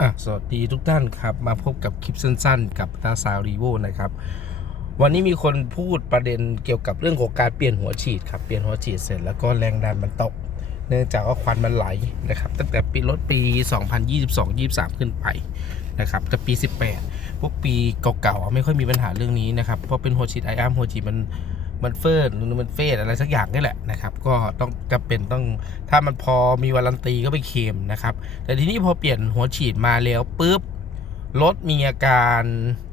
อะสวัสดีทุกท่านครับ มาพบกับคลิปสั้นๆ กับตาซาวรีโวนะครับ วันนี้มีคนพูดประเด็นเกี่ยวกับเรื่องของการเปลี่ยนหัวฉีดครับ เปลี่ยนหัวฉีดเสร็จแล้วก็แรงดันมันตก เนื่องจากว่าควันมันไหลนะครับ ตั้งแต่ปีรถปี 2022-23 ขึ้นไปนะครับแต่ปี 18 พวกปีเก่าๆไม่ค่อยมีปัญหาเรื่องนี้นะครับ เพราะเป็นหัวฉีดไออาร์มหัวฉีดมัน มันเฟิร์หรือมันเฟดอะไรสักอย่างนี่แหละนะครับ ก็ต้องจำเป็นต้องถ้ามันพอมีวารันตีก็ไปเคลมนะครับ แต่ทีนี้พอเปลี่ยนหัวฉีดมาแล้วปุ๊บรถมีอาการ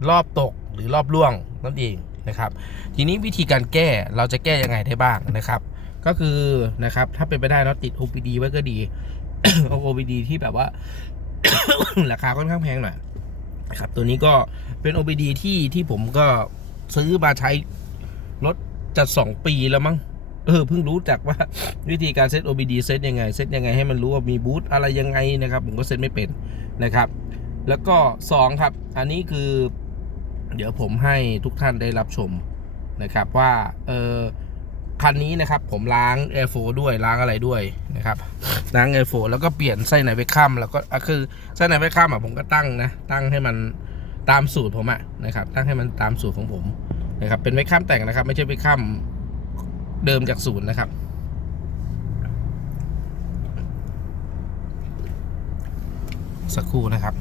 รอบตกหรือรอบร่วงนั่นเองนะครับ ทีนี้วิธีการแก้เราจะแก้ยังไงได้บ้างนะครับ ก็คือนะครับถ้าเป็นไปได้เราติด OPD ไว้ก็ดีเอา OPD ที่แบบว่า ราคาค่อนข้างแพงหน่อยนะครับตัวนี้ก็เป็น OBD ที่ที่ผมก็ซื้อมาใช้รถ จะสองปีแล้วมั้งเออเพิ่งรู้จักว่าวิธีการเซต OBD เซตยังไงเซตยังไงให้มันรู้ว่ามีบูทอะไรยังไงนะครับ ผมก็เซตไม่เป็นนะครับ แล้วก็สองครับ อันนี้คือ เดี๋ยวผมให้ทุกท่านได้รับชมนะครับว่าเออคันนี้นะครับ ผมล้าง Air 4 ด้วยล้างอะไรด้วยนะครับล้าง Air 4 แล้วก็เปลี่ยนไส้ในไว้ข้ามแล้วก็คือไส้ในไว้ข้ามอะผมก็ตั้งนะตั้งให้มันตามสูตรผมอะนะครับ ตั้งให้มันตามสูตรของผม นะครับเป็นไว้ข้ามแต่งนะครับ ไม่ใช่ไว้ข้ามเดิมจากศูนย์นะครับ สักครู่นะครับ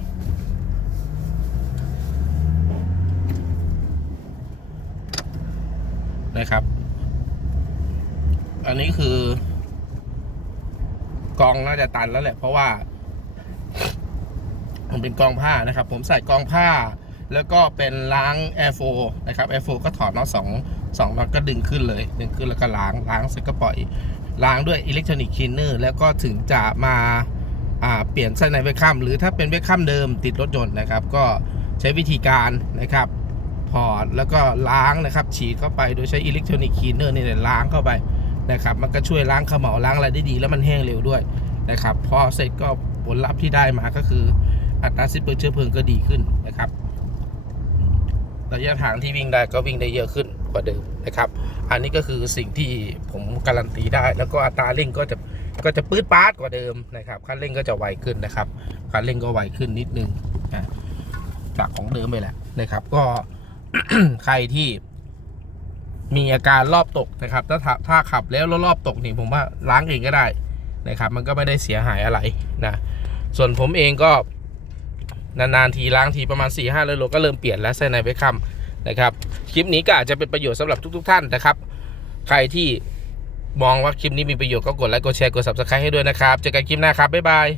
นะครับ อันนี้คือกองน่าจะตันแล้วแหละ เพราะว่า มันเป็นกองผ้านะครับ ผมใส่กองผ้า แล้วก็เป็นล้าง Air 4นะครับ Air 4ก็ถอดน็อตสองสองน็อตก็ดึงขึ้นเลย ดึงขึ้นแล้วก็ล้างล้างเสร็จก็ปล่อย ล้างด้วยอิเล็กทรอนิกส์คลีนเนอร์แล้วก็ถึงจะมาเปลี่ยนไส้ในเวคัมหรือถ้าเป็นเวคัมเดิมติดรถยนต์นะครับ ก็ใช้วิธีการนะครับถอดแล้วก็ล้างนะครับ ฉีดเข้าไปโดยใช้อิเล็กทรอนิกส์คลีนเนอร์นี่แหละล้างเข้าไปนะครับ มันก็ช่วยล้างเขมเหลาล้างอะไรได้ดี แล้วมันแห้งเร็วด้วยนะครับพอเสร็จก็ผลลัพธ์ที่ได้มาก็คืออัตราสิ้นเปลืองเชื้อเพลิงก็ดีขึ้นนะครับ ระยะทางที่วิ่งได้ก็วิ่งได้เยอะขึ้นกว่าเดิมนะครับ อันนี้ก็คือสิ่งที่ผมการันตีได้ แล้วก็อัตราเร่งก็จะก็จะปื๊ดปาดกว่าเดิมนะครับคันเร่งก็จะไวขึ้นนะครับคันเร่งก็ไวขึ้นนิดนึงจากของเดิมไปแหละนะครับ ก็ใครที่มีอาการรอบตกนะครับ ถ้าถ้าขับแล้วแล้วรอบตกนี่ผมว่าล้างเองก็ได้นะครับ มันก็ไม่ได้เสียหายอะไรนะส่วนผมเองก็ นานๆทีล้างทีประมาณ4ี่ห้าโลก็เริ่มเปลี่ยนแล้วไส้ในไว้คำนะครับคลิปนี้ก็อาจจะเป็นประโยชน์สำหรับทุก ๆ ท่านนะครับ ใครที่มองว่าคลิปนี้มีประโยชน์ก็กดไลค์กดแชร์กด subscribe ให้ด้วยนะครับเจอกันคลิปหน้าครับบ๊ายบาย